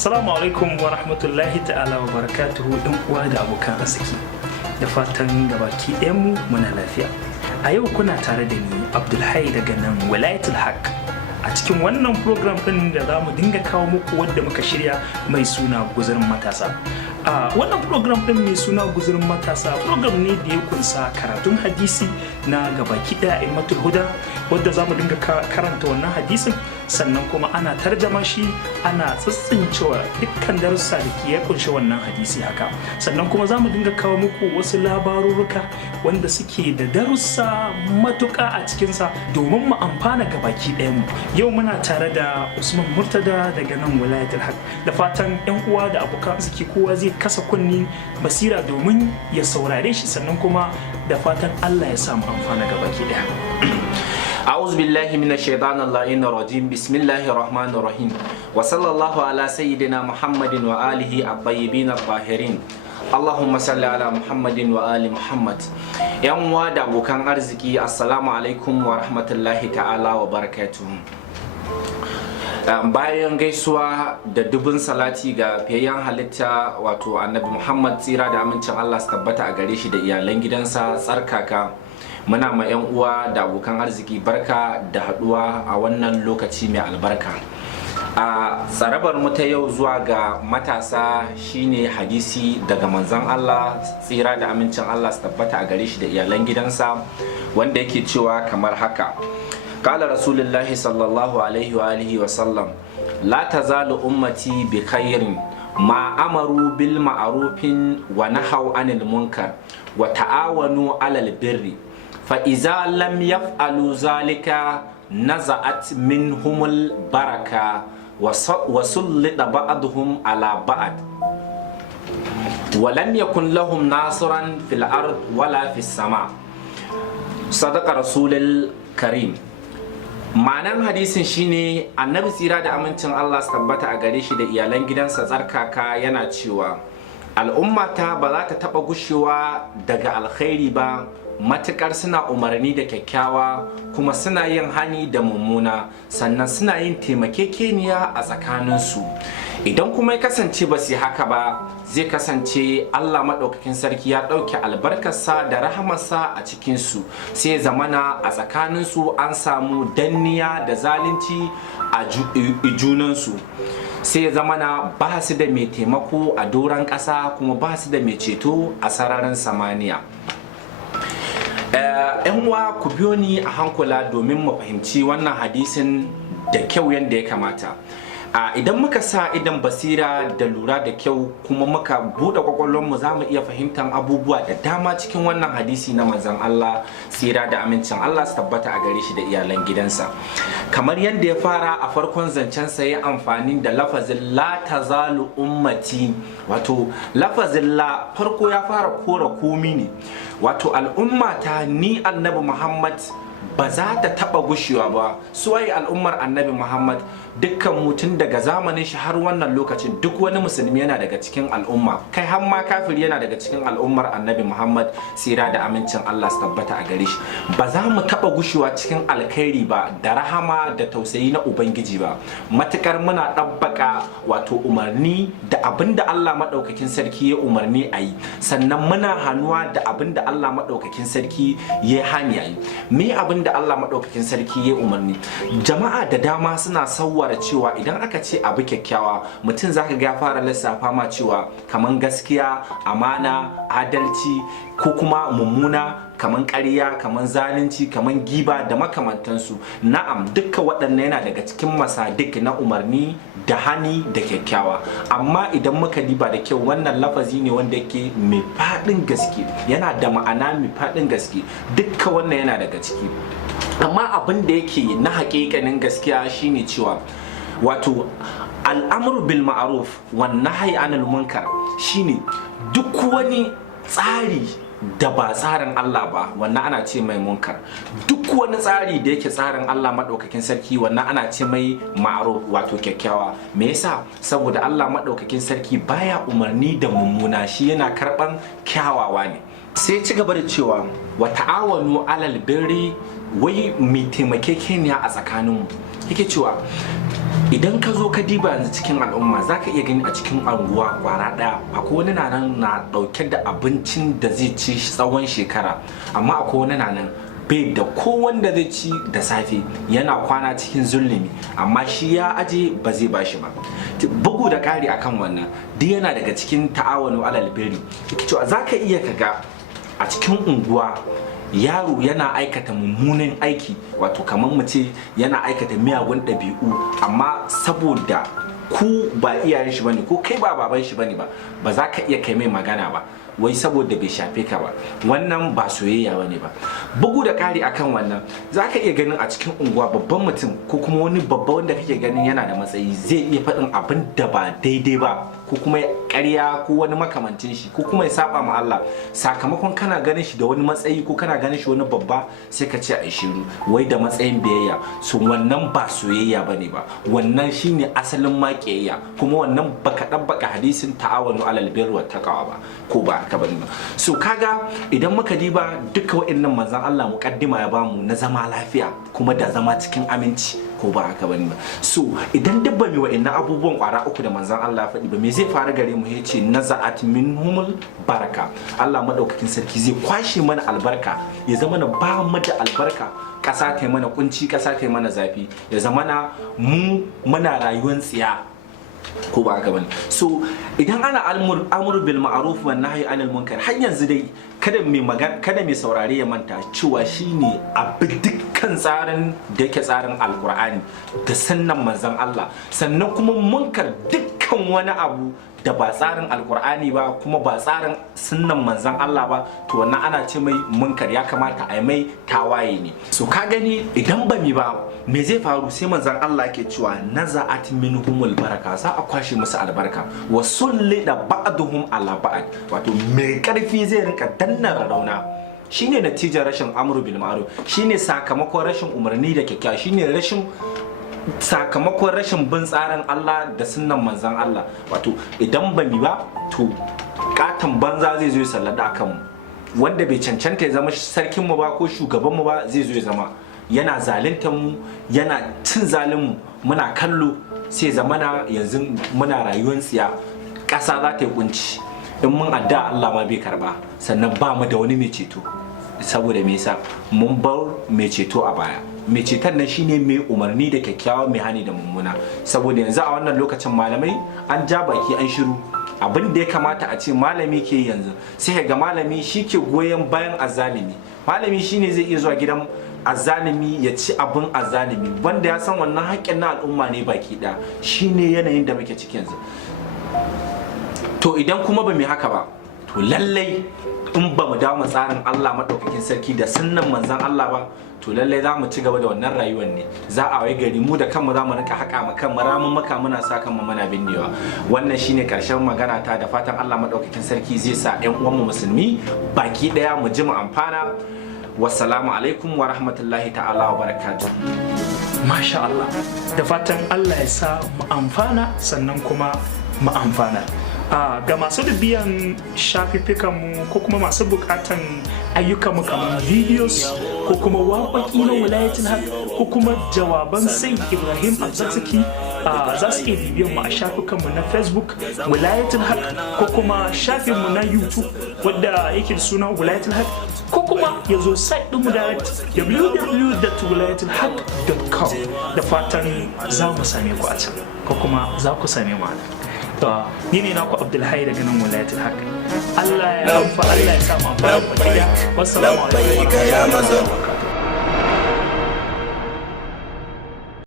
Assalamu alaikum wa rahmatullahi ta'ala wa barakatuhu ɗan uwa da abokan arziki, da fatan gabaki ɗayanmu muna lafiya. A yau kuna tare da ni Abdulhai daga nan Wilayatul Haq a cikin wannan program ɗin da za mu dinga kawo muku wadda muka shirya mai suna Guzurin Matasa. Wannan program ɗin mai suna Guzurin Matasa program ne da ya kunsa karatun hadisi na gabaki ɗaya a'immatul huda, wadda za mu dinga karanta wannan hadisin, sannan kuma ana tarjama shi, ana tsitsincewa dukkan darussa da ke ya kunshi wannan hadisi haka. Sannan kuma za mu dinga kawo muku wasu labarurruka wanda suke da darussa matuƙa a cikinsa domin mu amfana gabaki ɗayanmu. Yau muna tare da Usman Murtada daga nan Wilayatul Haq. Da fatan 'yan uwa da abokan arziki kowa zai kasa kunni basira domin ya saurare shi, sannan kuma da fatan Allah ya samu amfana gabaki ɗaya. أعوذ بالله من الشيطان اللعين الرجيم بسم الله الرحمن الرحيم وصلى الله على سيدنا محمد وآله الطيبين الطاهرين اللهم صل على محمد وآل محمد. yan uwa da abokan arziki, assalamu alaikum wa rahmatullahi ta'ala wa barakatuhu. Bayan gaisuwa da dubun salati ga fiyayyen halitta wato annabi Muhammad, tsira da amincin Allah su tabbata a gare shi da iyalan gidansa tsarkaka, muna ma 'yan uwa da abokan arziki barka da haduwa a wannan lokaci mai albarka. A tsarabar mu ta yau zuwa ga matasa shine hadisi daga manzon Allah, tsira da amincin Allah su tabbata a gare shi da iyalan gidansa, wanda yake cewa kamar haka: qala rasulullahi sallallahu alaihi wa alihi wa sallam, la tazalu ummati bi khairin ma amaru bil ma'rufin wa nahaw anil munkar wa ta'awanu alal birri fa'iza lam yaf'alu zalika naza'at minhumul baraka wa sullida ba'aduhum ala ba'ad wa lam yakun lahum nasiran fil ard wala fis sama. Sadaqa rasulul karim. Ma'anar hadisin shine annabi tsira da amincin Allah su tabbata a gare shi da iyalan gidansa tsarkaka yana cewa al'ummata ba za ta taba gushewa daga alkhairi ba matukar suna umarni da kyakkyawa kuma suna yin hani da mummuna, sannan suna yin taimakekeniya a tsakaninsu. Idan kuma ya kasance ba su haka ba, zai kasance Allah maɗaukakin sarki ya ɗauke albarkarsa da rahamarsa a cikinsu, sai zamana a tsakaninsu an samu danniya da zalunci a junansu, sai zamana ba su da mai taimako a doron ƙasa kuma ba su da mai ceto a sararin samaniya. Yan uwa ku biyo ni a hankula domin mu fahimci wannan hadisin da kyau yadda ya kamata. Idan muka sa idan basira da lura da kyau kuma muka buɗe kwakwalwarmu, za mu iya fahimtar abubuwa da dama cikin wannan hadisi na manzon Allah, tsira da amincin Allah su tabbata a gare shi da iyalan gidansa. Kamar yadda ya fara a farkon zancensa, ya amfani da lafazin la tazalu ummati, wato lafazin la farko ya fara kora komi ne, wato al'ummata ni annabi Muhammad ba za ta taba gushewa ba. Suwaye al'ummar annabi Muhammad? Dukkan mutum daga zamanin shi har wannan lokacin, duk wani musulmi yana daga cikin al'umma, kai har ma kafiri yana daga cikin al'ummar annabi Muhammad, tsira da amincin Allah su tabbata a gare shi. Ba za mu taba gushewa cikin alkhairi ba da rahama da tausayi na ubangiji ba, matukar muna ɗabbaka wato umarni da abinda Allah madaukakin sarki ya umarni a yi, sannan muna hannuwa da abinda Allah madaukakin sarki ya hani a yi. Me abinda Allah madaukakin sarki ya umarni? Jama'a da dama suna sawwara cewa idan aka ce abu kyakkyawa, mutum zaka ga ya fara lissafa ma cewa kaman gaskiya, amana, adalci, ko kuma mummuna kaman ƙarya, kaman zalunci, kaman giba da makamantansu. Na'am, dukkan waɗannan yana daga cikin masadik na umarni da hani da kyakkyawa, amma idan muka diba da kyau, wannan lafazi ne wanda yake mai faɗin gaske, yana da ma'ana mai faɗin gaske. Dukkan wannan yana daga ciki, amma abin da yake na haƙiƙanin gaskiya shine cewa wato al'amru bil ma'ruf wan nahyi anil munkar shine duk wani tsari da ba tsarin Allah ba, wannan ana ce mai munkar. Duk wani tsari da yake tsarin Allah madaukakin sarki, wannan ana ce mai ma'ruf, wato kyakkyawa. Me yasa? Saboda Allah madaukakin sarki baya umarni da mummuna, shi yana karban kyawawa ne. Sai ci gaba da cewa wa ta'awanu alal birri, wai mu taimakekeniya a tsakaninmu. Yake cewa idan ka zo ka diba yanzu cikin al'umma za ka iya gani a cikin anguwa kwara daya akwai wani nan na dauke da abincin da zai ci tsawon shekara, amma akwai wani nan bai da ko wanda zai ci da safe, yana kwana cikin zulumi, amma shi ya aje ba zai bashi ba. Bugu da ƙari akan wannan duk yana daga cikin ta'awunu alal birri. Cewa za ka iya kaga a cikin unguwa yaro yana aikata mummunan aiki, wato kamar mu ce yana aikata miyagun ɗabi'u, amma saboda ku ba iyayen shi bane ko kai ba baban shi bane ba za ka iya kai mai magana ba, wai saboda bai shafe ka ba. Wannan ba soyayya bane ba. Bugu da ƙari akan wannan za ka iya ganin a cikin unguwa babban mutum ko kuma wani babba wanda kake ganin yana da matsayi zai iya faɗin abin da ba daidai ba, ko kuma ƙarya ko wani makamancin shi, ko kuma ya saba ma Allah, sakamakon kana ganin shi da wani matsayi ko kana ganin shi wani babba sai ka ce a shiru wai da matsayin biyayya. So wannan ba soyayya bane ba, wannan shine asalin maƙiyayya, kuma wannan baka ɗabbaka hadisin ta'awunu alal birri wat taqwa ba, ko ba haka bane ba. So kaga idan muka diba duka waɗannan manzon Allah muqaddima ya bamu na zama lafiya kuma da zama cikin aminci, ko ba haka bane ba. So idan dabba mai wa'annan abubuwan kwara uku da manzon Allah ya faɗi ba, me zai faru gare mu? Yace naza'at minhumul baraka, Allah madaukakin sarki zai kwashe mana albarka, ya zama na ba mu da albarka, ƙasa ta mana kunci, ƙasa ta mana zafi, ya zama na mu muna rayuwar tsiya, ko ba haka bane. So idan ana amru bil ma'ruf wan nahyi anil munkar, har yanzu dai kada mai saurare ya manta cewa shine abu dukkan tsarin da yake tsarin alkur'ani da sunnan manzon Allah, sannan kuma munkar dukkan wani abu da ba tsarin alkur'ani ba kuma ba tsarin sunnan manzon Allah ba, to wannan ana ce mai munkar, ya kamata a yi mai tawaye ne. So ka gani idan ba mi ba me zai faru? Sai manzon Allah ke cewa naza'at minhumul baraka, za a kwashe musu albarka, wa sullida ba'duhum ala ba'd, wato mai karfi zai rinka danna rauna. Shine natijar rashin amru bil ma'ruf, shine sakamakon rashin umarni da kyakkyawa, shine sakamakon rashin bin tsarin Allah da sunnan manzon Allah. Wato idan ba mi ba to katan banza zai zo ya sallada akan mu, wanda bai cancanta ya zama sarkin mu ba ko shugaban mu ba zai zo ya zama yana zaluntar mu, yana cin zalin mu, muna kallo, sai zamana yanzu muna rayuwar tsiya, ƙasa za ta yi kunci, in mun adda Allah ma bai karba, sannan ba mu da wani mai ceto. Saboda me yasa? Mun bar mai ceto a baya. Mai ceton nan shine mai umarni da kyakkyawa, mai hani da mummuna. Saboda yanzu a wannan lokacin malamai an ja baki an shiru, abin da ya kamata a ce malami ke yanzu sai ga malami shi ke goyon bayan azzalimi. Malami shine zai iya zuwa gidan azzalimi ya ci abin azzalimi, wanda ya san wannan haƙƙin na al'umma ne baki ɗaya. Shine yanayin da muke ciki yanzu. To idan kuma ba mu haka ba, to lallai in ba mu dawo tsarin Allah madaukakin sarki da sunnan manzon Allah ba, to lallai za mu ci gaba da wannan rayuwar ne. Za a wai gari mu da kanmu za mu rinka haƙa mu kan ramin maka, muna sa kanmu muna bindewa. Wannan shine karshen magana ta, da fatan Allah madaukakin sarki zai sa ƴan uwanmu musulmi baki ɗaya mu ji mu amfana. Wassalamu alaikum wa rahmatullahi ta'ala wa barakatuh. Masha Allah, da fatan Allah ya sa mu amfana sannan kuma mu amfana. Ga masu bibiyan shafiffikanmu ko kuma masu bukatan ayyukanmu kamar videos ko kuma waƙoƙi na wilayatul haq ko kuma jawaban sai Ibrahim Al-Zakzaki, za su iya bibiyan mu a shafukanmu na Facebook wilayatul haq, ko kuma shafinmu na YouTube wadda yake da suna wilayatul haq, ko kuma ya zo site ɗinmu da www.wilayatulhaq.com. da fatan za mu same ku a can, ko kuma za ku same mu a nan. Ni ne naku Abdulhai daga nan wilayatul haq. Allah ya samu amfani da gida. Wassalamu alaikum.